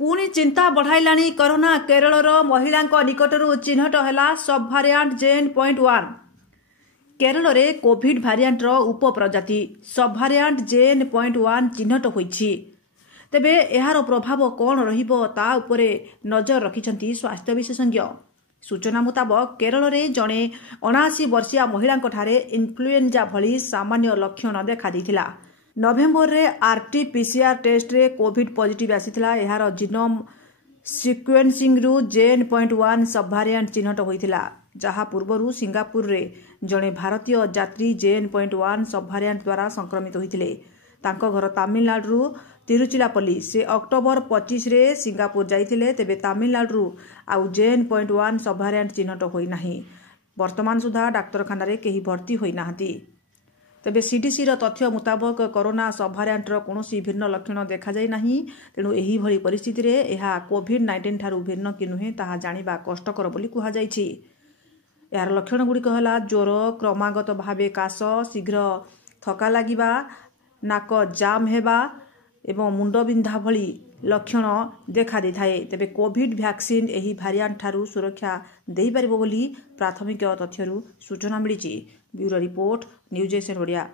पुणी चिंता बढ़ाइलाणी कोरोना। केरलर महिला निकटरू चिन्हट है सब भारियांट JN.1। केरल में कोविड भारियांटर उपप्रजाति सब भारियांट JN.1 चिन्हट होईछि। तेबे एहार प्रभाव कौन रहिबो ता उपरे नजर रखिछंती स्वास्थ्य विशेषज्ञ। सूचना मुताबक केरल में जड़े 79 वर्षीय महिला इन्फ्लुएंजा भली सामान्य लक्षण देखा देइथिला। नवेम्बर रे RT-PCR टेस्ट रे कोविड पॉजिटिव आसीथिला। एहार जीनोम सिक्वेन्सिंग रु JN.1 सब भारियांट चिन्हट होइथिला, जहा पूर्वरु सिंगापुर रे जड़े भारतीय यात्री JN.1 सब भारियांट द्वारा संक्रमित होइथिले। तांको घर तमिलनाडु तिरुचिरापल्ली। से अक्टोबर 25 रे सिंगापुर जाइथिले। तेबे तमिलनाडु आउ JN.1 सब भारियांट चिन्हट होई नाही। वर्तमान सुधा डाक्तरखाना रे केही भर्ती होई नाहंती। तेबे CDC तथ्य मुताबक कोरोना सब भारियांटर कौनसी भिन्न लक्षण देखा जाई नाही। तेणु एही भली परिस्थिति रे एहा कोविड-19 ठारू भिन्न कि नुहे ताहा जानिबा कष्टकर बोली कुहा जाइछि। यार लक्षण गुड़िक है ज्वर, क्रमागत भावे काश, शीघ्र थका लगिबा, नाक जाम हेबा एवं मुंड बिंधा भली लक्षण देखा दी थाए। तेबे कोविड वैक्सीन एही भारियांट ठारू सुरक्षा देई परिबो बोली प्राथमिक तथ्यरू सूचना मिली। Bureau report, news 18 Odia.